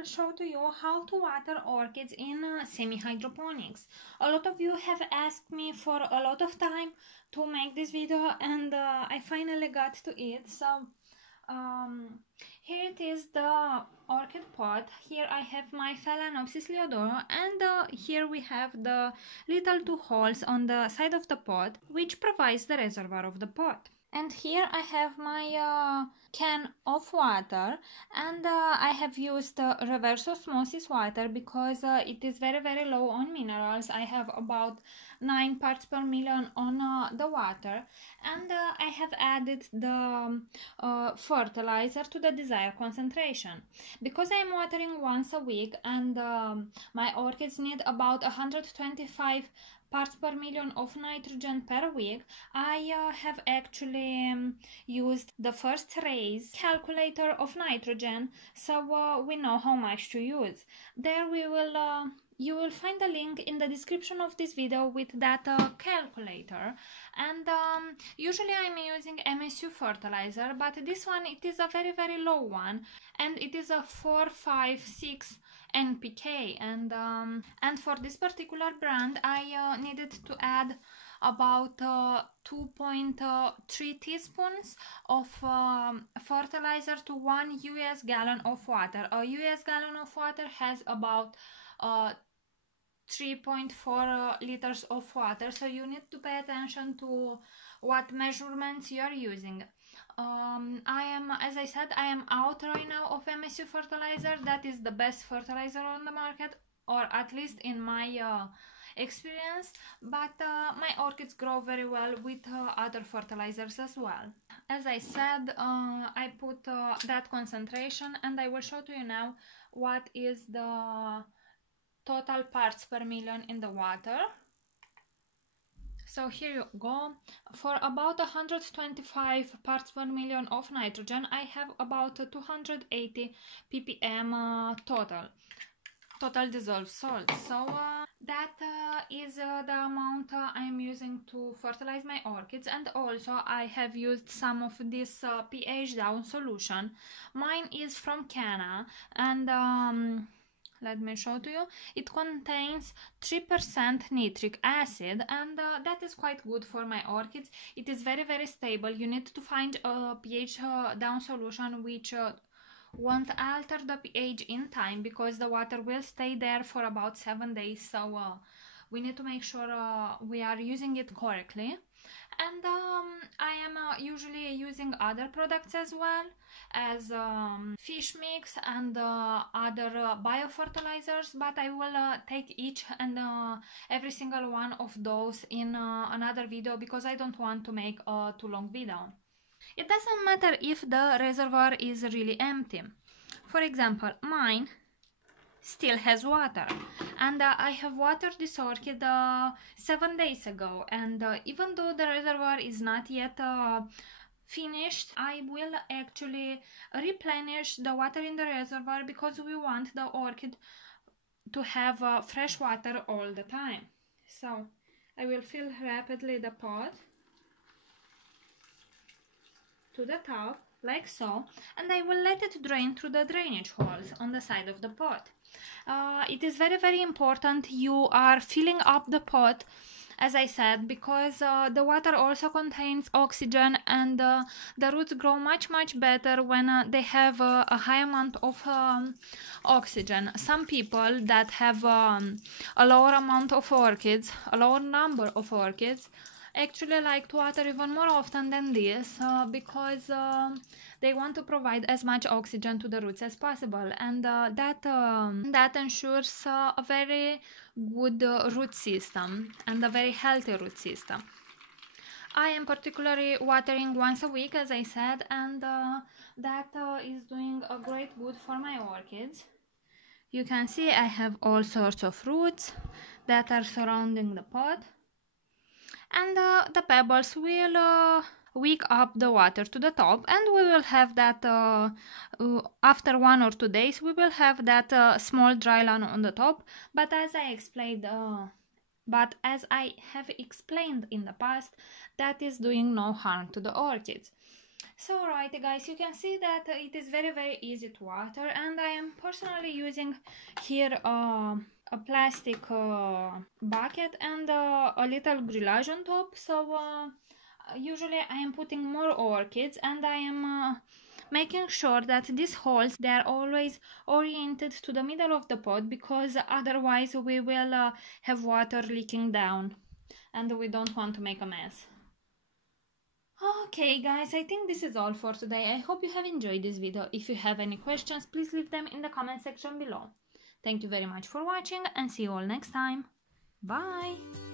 will show to you how to water orchids in semi-hydroponics. A lot of you have asked me for a lot of time to make this video, and I finally got to it. So here it is, the orchid pot. Here I have my Phalaenopsis leodoro, and here we have the little two holes on the side of the pot, which provides the reservoir of the pot. And here I have my can of water, and I have used reverse osmosis water because it is very low on minerals. I have about 9 parts per million on the water, and I have added the fertilizer to the desired concentration. Because I am watering once a week, and my orchids need about 125 parts per million of nitrogen per week, I have actually used the first raise calculator of nitrogen, so we know how much to use. There we will you will find a link in the description of this video with that calculator, and usually I'm using MSU fertilizer, but this one, it is a very low one, and it is a 456 NPK, and for this particular brand I needed to add about 2.3 teaspoons of fertilizer to 1 US gallon of water. A US gallon of water has about 3.4 liters of water, so you need to pay attention to what measurements you are using. As I said, I am out right now of MSU fertilizer. That is the best fertilizer on the market, or at least in my experience, but my orchids grow very well with other fertilizers as well. As I said, I put that concentration, and I will show to you now what is the total parts per million in the water. So here you go. For about 125 parts per million of nitrogen, I have about 280 ppm total dissolved salt. So that is the amount I am using to fertilize my orchids, and also I have used some of this pH down solution. Mine is from Canna, and let me show to you. It contains 3% nitric acid, and that is quite good for my orchids. It is very stable. You need to find a pH down solution which won't alter the pH in time, because the water will stay there for about 7 days, so we need to make sure we are using it correctly. And I am usually using other products as well, as fish mix and other biofertilizers, but I will take each and every single one of those in another video, because I don't want to make a too long video. It doesn't matter if the reservoir is really empty. For example, mine still has water, and I have watered this orchid 7 days ago, and even though the reservoir is not yet finished, I will actually replenish the water in the reservoir, because we want the orchid to have fresh water all the time. So I will fill rapidly the pot to the top, like so, and I will let it drain through the drainage holes on the side of the pot. It is very important you are filling up the pot, as I said, because the water also contains oxygen, and the roots grow much better when they have a high amount of oxygen. Some people that have a lower amount of orchids, a lower number of orchids, actually like to water even more often than this, because they want to provide as much oxygen to the roots as possible, and that ensures a very good root system and a very healthy root system. I am particularly watering once a week, as I said, and that is doing a great good for my orchids. You can see I have all sorts of roots that are surrounding the pot, and the pebbles will wick up the water to the top, and we will have that after 1 or 2 days we will have that small dry land on the top. But as I have explained in the past, that is doing no harm to the orchids. So right guys, you can see that it is very easy to water, and I am personally using here a plastic bucket and a little grillage on top. So usually I am putting more orchids, and I am making sure that these holes, they are always oriented to the middle of the pot, because otherwise we will have water leaking down and we don't want to make a mess. Okay guys, I think this is all for today. I hope you have enjoyed this video. If you have any questions, please leave them in the comment section below. Thank you very much for watching, and see you all next time. Bye!